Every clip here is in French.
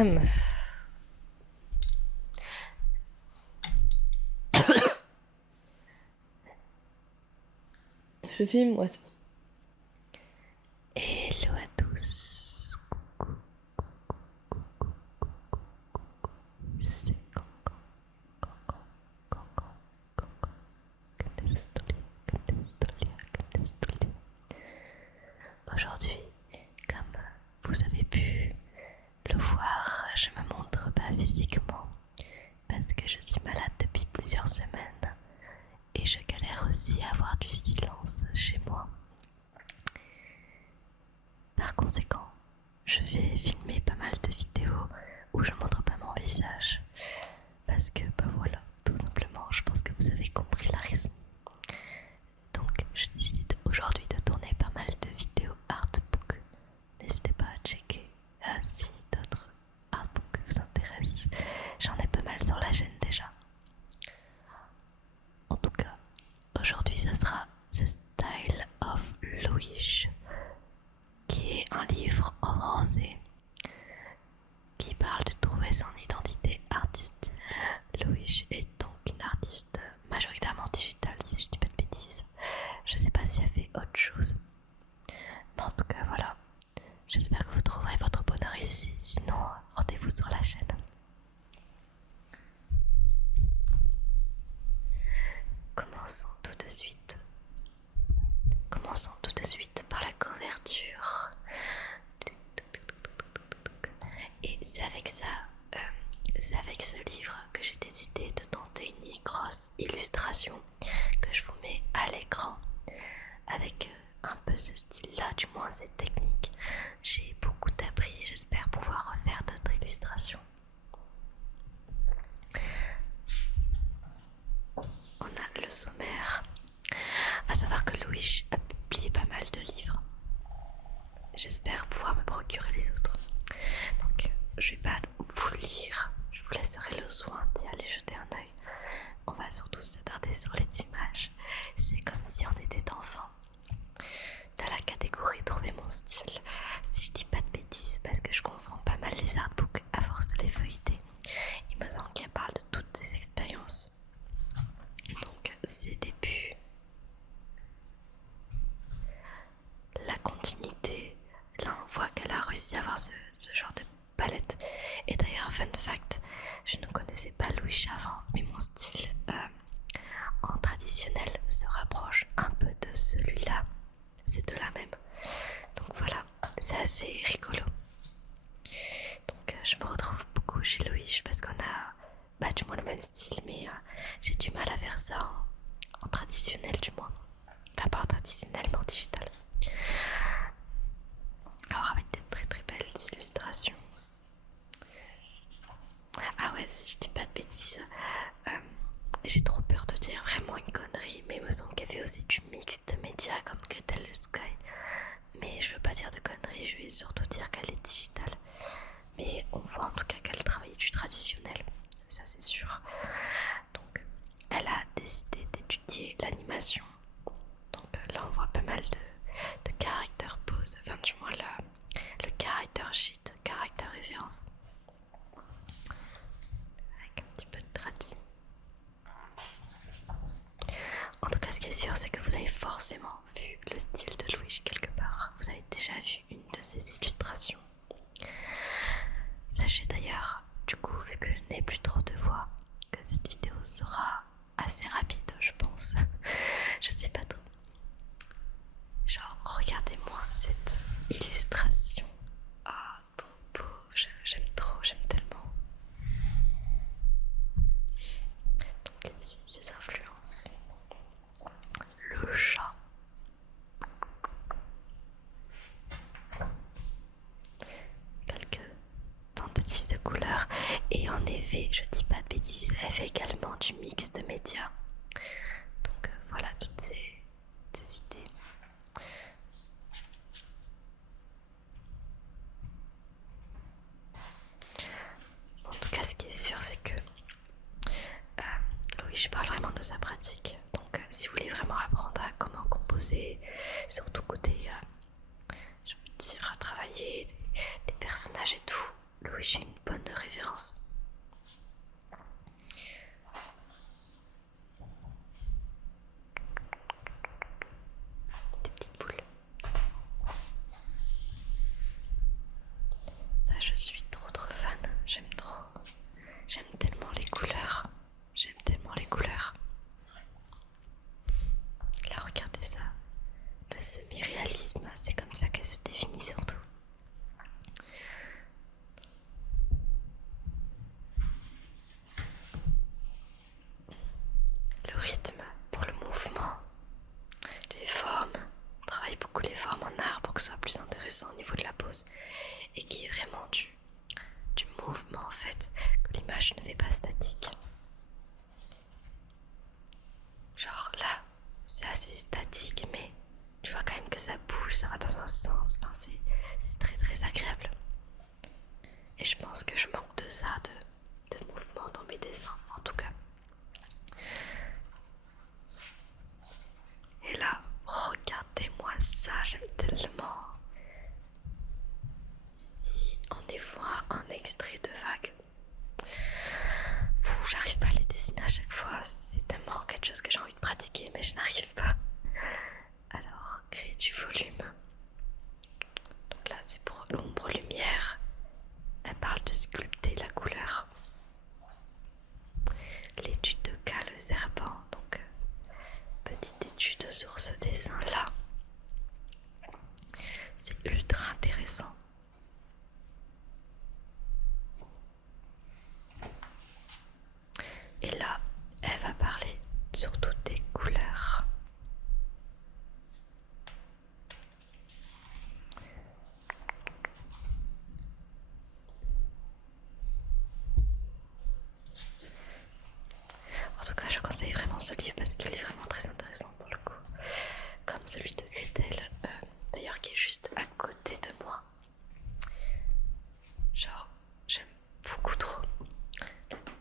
Je filme, ouais, c'est bon. Hello à tous, coucou, c'est Cancan, Cancan, Cancan, Cancan, Catestolia. Aujourd'hui, comme vous avez pu le voir, je me montre pas physiquement parce que je suis malade depuis plusieurs semaines et je galère aussi à avoir du silence chez moi. Par conséquent, je vais filmer pas mal de vidéos où je montre pas mon visage. Parce que, bah voilà, tout simplement, je pense que vous avez compris la raison. Donc, je décide aujourd'hui de tourner pas mal de vidéos artbook. N'hésitez pas à checker si d'autres artbooks vous intéressent. J'en ai pas mal sur la chaîne déjà. En tout cas, aujourd'hui, ça sera The Style of Louis, qui est un livre en français qui parle de trouver son identité artistique. Louis est donc une artiste majoritairement digitale, si je dis pas de bêtises. Je sais pas si elle fait autre chose, mais en tout cas voilà. J'espère que vous trouverez votre bonheur ici, sinon rendez-vous sur la chaîne. Commençons tout de suite par la couverture. Et c'est avec ce livre que j'ai décidé de tenter une grosse illustration que je vous mets à l'écran avec un peu ce style-là, du moins cette technique. J'ai beaucoup appris et j'espère pouvoir refaire d'autres illustrations. On a le sommaire. À savoir que Louis a publié pas mal de livres. J'espère pouvoir me procurer les autres. Donc, je vais pas vous le lire. Je vous laisserai le soin d'y aller jeter un œil. On va surtout s'attarder sur les images. C'est comme si on était enfant. Dans la catégorie trouver mon style, si je dis pas de bêtises, parce que je confonds pas mal les artbooks à force de les feuilleter. Il me semble qu'elle parle de toutes ses expériences. Donc, ses débuts, la continuité. Là, on voit qu'elle a réussi à avoir ce genre de palette. Et d'ailleurs, fun fact, je ne connaissais pas Louis avant, mais mon style en traditionnel se rapproche un peu de celui-là. C'est de la même. Donc voilà, c'est assez rigolo. Donc je me retrouve beaucoup chez Louis parce qu'on a du moins le même style, mais j'ai du mal à faire ça en traditionnel du moins. Enfin pas en traditionnel mais en digital. Alors avec des très très belles illustrations. Ah ouais, si je dis pas de bêtises, j'ai trop peur de dire vraiment une connerie, mais il me semble qu'elle fait aussi du mixte média comme Gretel le Sky. Mais je veux pas dire de conneries, je vais surtout dire qu'elle est digitale. Mais on voit en tout cas qu'elle travaille du traditionnel, ça c'est sûr. Donc elle a décidé d'étudier l'animation. Donc là on voit pas mal de caractère pose, enfin du moins le caractère sheet, caractère référence. Avec un petit peu de tradi. En tout cas, ce qui est sûr, c'est que vous avez forcément vu le style de Louis quelque part. Vous avez déjà vu une de ses illustrations. Sachez d'ailleurs, du coup, vu que je n'ai plus trop de voix, que cette vidéo sera assez rapide, je pense. Je sais pas trop. Genre, regardez-moi cette illustration. Ah, trop beau. J'aime trop, j'aime tellement. Donc ici, ses influences. Le chat. Quelques tentatives de couleurs. Et en effet, je dis pas de bêtises, elle fait également du mix de médias. Donc voilà toutes ces idées. En tout cas, ce qui est sûr, c'est que Louis parle vraiment de sa pratique. Donc si vous voulez vraiment apprendre à comment composer, surtout côté je veux dire travailler des personnages et tout, Louis, j'ai une bonne référence. Des petites boules. Ça, je suis trop fan. J'aime trop. J'aime tellement les couleurs. J'aime tellement les couleurs. Là, regardez ça. Le semi-réalisme, c'est comme ça qu'elle se définit surtout. Le rythme pour le mouvement, les formes. On travaille beaucoup les formes en art pour que ce soit plus intéressant au niveau de la pose et qu'il y ait vraiment du mouvement en fait, que l'image ne fait pas statique. Genre là, c'est assez statique, mais tu vois quand même que ça bouge, ça va dans un sens. Enfin, c'est très agréable. Et je pense que je manque de ça, de mouvement dans mes dessins, en tout cas. Et là, regardez-moi ça, j'aime tellement. Si on y voit un extrait de vague, j'arrive pas à les dessiner à chaque fois, c'est tellement quelque chose que j'ai envie de pratiquer, mais je n'arrive pas. Alors, créer du volume. Donc là, c'est pour l'ombre-lumière. Elle parle de sculpter la couleur. L'étude de Cal Serpent, donc petite étude sur ce dessin-là. C'est ultra intéressant. Et là, elle va parler surtout des couleurs. En tout cas, je conseille vraiment ce livre parce qu'il est vraiment très intéressant pour le coup. Comme celui de Gretel, d'ailleurs qui est juste à côté de moi. Genre, j'aime beaucoup trop.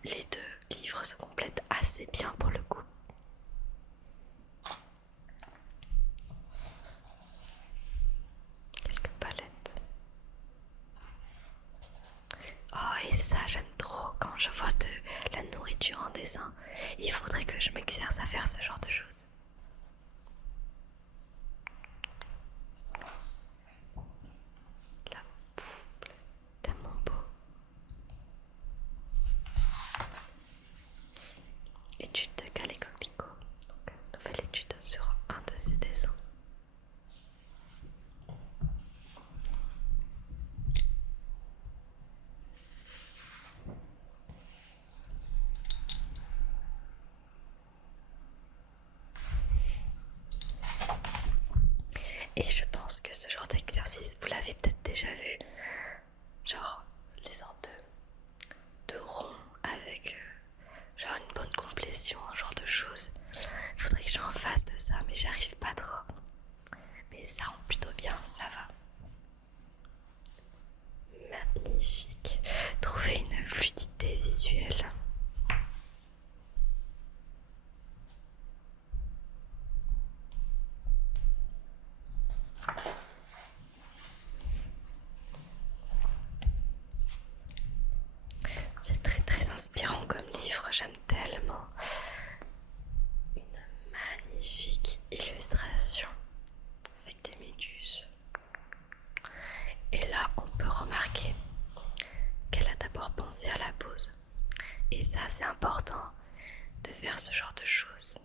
Les deux livres se complètent assez bien pour le coup. Quelques palettes. Oh, et ça, j'aime trop quand je vois de la nourriture en dessin. Il faudrait que je m'exerce à faire ce genre de choses. Là, pouf, tellement beau. Étude de Cal et Coquelicot. Donc, nouvelle étude sur un de ces dessins. Et je pense que ce genre d'exercice, vous l'avez peut-être déjà vu. Genre, les sortes de ronds avec genre une bonne complétion, un genre de choses. Il faudrait que j'en fasse de ça, mais j'arrive pas trop. Mais ça rend plutôt bien, ça va. Magnifique. Trouver une fluidité visuelle. C'est très inspirant comme livre, j'aime tellement. Une magnifique illustration avec des méduses. Et là, on peut remarquer qu'elle a d'abord pensé à la pose. Et ça, c'est important de faire ce genre de choses.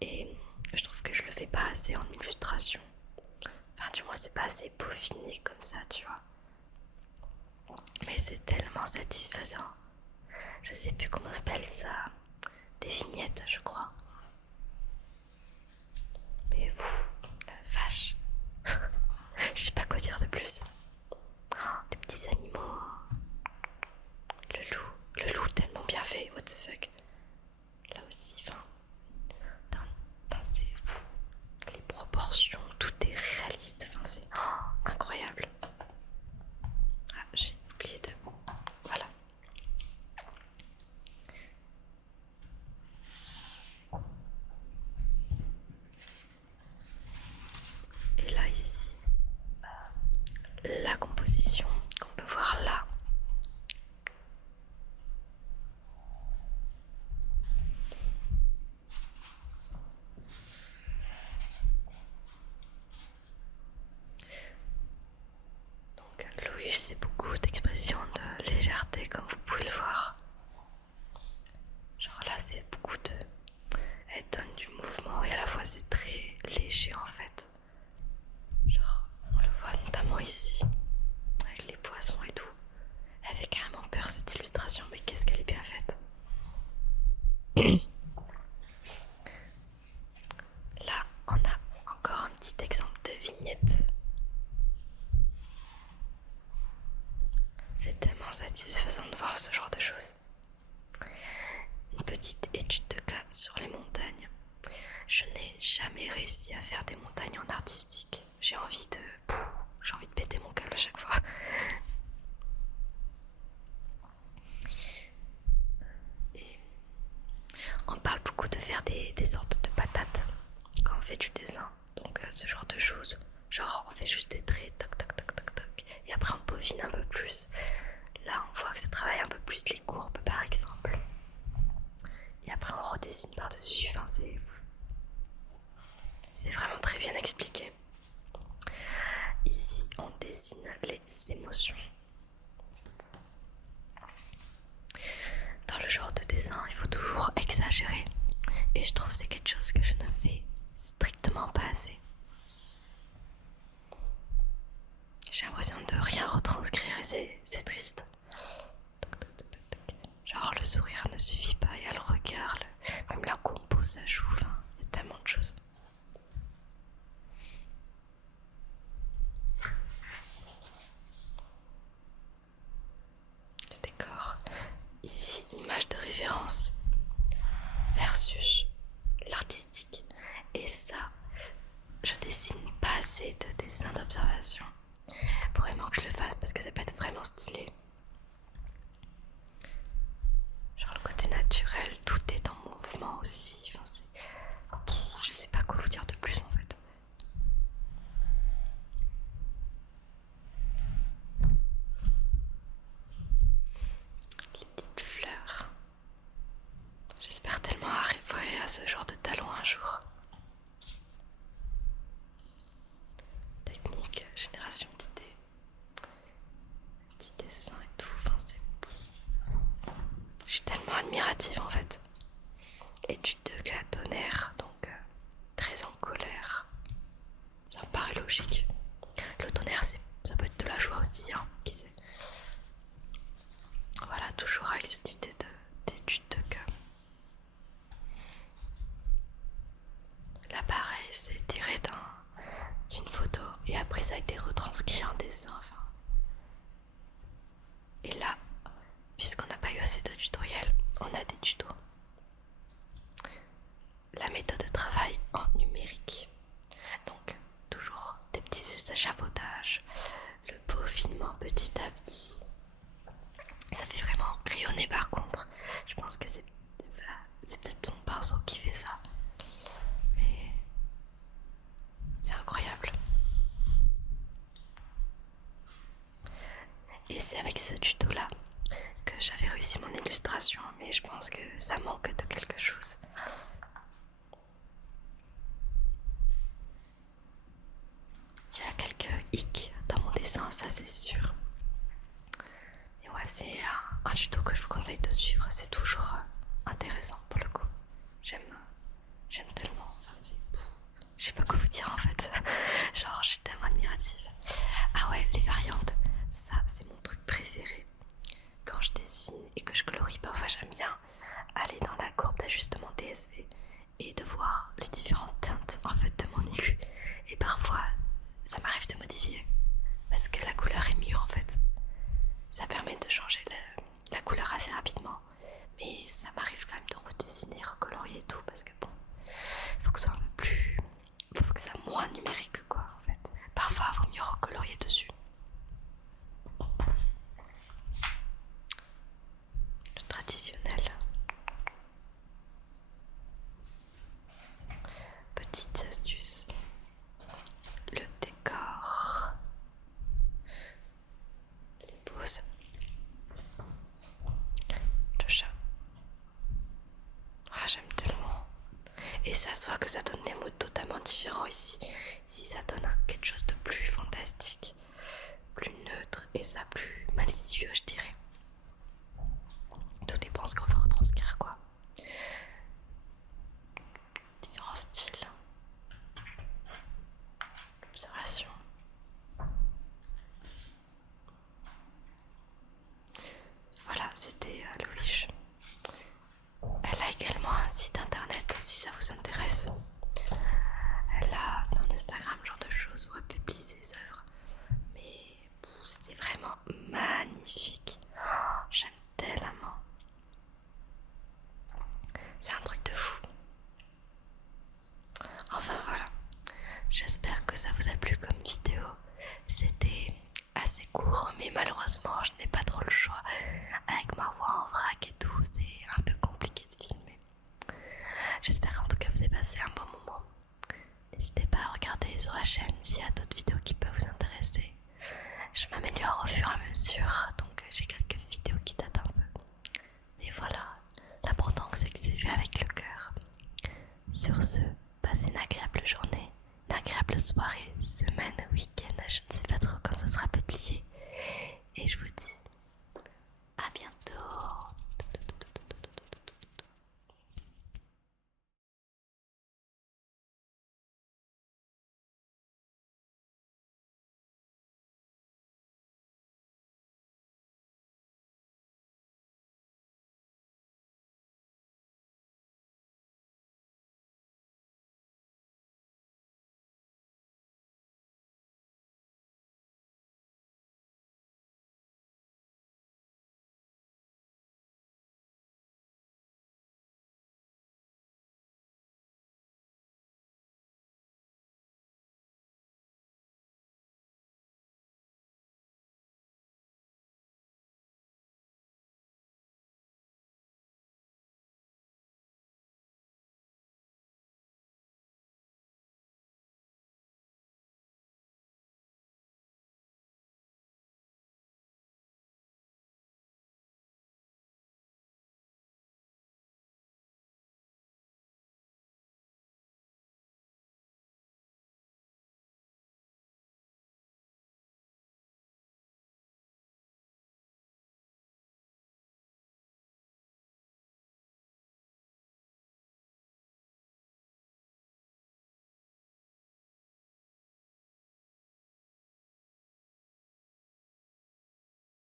Et je trouve que je le fais pas assez en illustration. Enfin, du moins, c'est pas assez peaufiné comme ça, tu vois. Mais c'est tellement satisfaisant. Je sais plus comment on appelle ça. Des vignettes, je crois. Mais la vache. Je sais pas quoi dire de plus. Oh, les petits animaux. Le loup tellement bien fait. What the fuck. Là aussi, enfin. Les proportions, tout est réaliste. Enfin, c'est incroyable. Ah, j'ai oublié de. Voilà. ici, avec les poissons et tout. Elle fait carrément peur cette illustration, mais qu'est-ce qu'elle est bien faite. Là, on a encore un petit exemple de vignette. C'est tellement satisfaisant de voir ce genre de choses. Une petite étude de cas sur les montagnes. Je n'ai jamais réussi à faire des montagnes en artistique. J'ai envie de péter mon câble à chaque fois. Et on parle beaucoup de faire des sortes de patates quand on fait du dessin. Donc ce genre de choses. Genre on fait juste des traits, toc toc toc toc toc. Et après on peaufine un peu plus. Là on voit que ça travaille un peu plus les courbes par exemple. Et après on redessine par-dessus. Enfin c'est vraiment très bien expliqué. Ici on dessine les émotions. Dans le genre de dessin, il faut toujours exagérer. Et je trouve que c'est quelque chose que je ne fais strictement pas assez. J'ai l'impression de rien retranscrire et c'est triste. Genre le sourire ne suffit pas, il y a le regard, même la compo ça joue, enfin, il y a tellement de choses. Le décor. Ici, image de référence versus l'artistique. Et ça, je dessine pas assez de dessins d'observation. Faut vraiment que je le fasse parce que ça peut être vraiment stylé. Genre le côté naturel, tout est en mouvement aussi. Enfin, je sais pas quoi vous dire de plus en fait. Les petites fleurs. J'espère tellement arriver à ce genre de talent un jour. Technique, génération d'idées. Petits dessins et tout. Enfin, je suis tellement admirative en fait. Étude de cas tonnerre, donc très en colère. Ça me paraît logique. Le tonnerre, ça peut être de la joie aussi, hein, qui sait. Voilà, toujours avec cette idée d'étude de cas. Là, pareil, c'est tiré d'une photo et après ça a été retranscrit en dessin. Enfin. Et là, puisqu'on n'a pas eu assez de tutoriels, on a des tutos. La méthode de travail en numérique. Donc, toujours des petits échafaudages, le peaufinement petit à petit. Ça fait vraiment crayonner par contre. Je pense que c'est peut-être ton pinceau qui fait ça. Mais c'est incroyable. Et c'est avec ce tuto là que j'avais réussi mon illustration. Mais je pense que ça manque de quelque chose. Il y a quelques hicks dans mon dessin, ça c'est sûr. Et ouais, c'est un tuto que je vous conseille de suivre. C'est toujours intéressant pour le coup. J'aime tellement. Enfin, je sais pas quoi vous dire en fait. Genre, je suis tellement admirative. Ah ouais, les variantes, ça c'est mon truc préféré. Quand je dessine et que je colorie, parfois j'aime bien aller dans la courbe d'ajustement DSV et de voir les différentes teintes en fait de mon élu. Et parfois, ça m'arrive de modifier parce que la couleur est mieux en fait. Ça permet de changer la couleur assez rapidement. Mais ça m'arrive quand même de redessiner, recolorier et tout parce que bon, faut que ce soit un peu plus... faut que ça soit moins numérique quoi en fait. Parfois, il vaut mieux recolorier dessus. Le traditionnel. Petites astuces. Le décor. Les poses. Le chat. Ah, j'aime tellement. Et ça se voit que ça donne des mots totalement différents ici. Ici, ça donne quelque chose de plus fantastique, plus neutre et ça plus malicieux, je dirais. Tout dépend ce qu'on va retranscrire, quoi. Différents styles. Observation. c'est ça.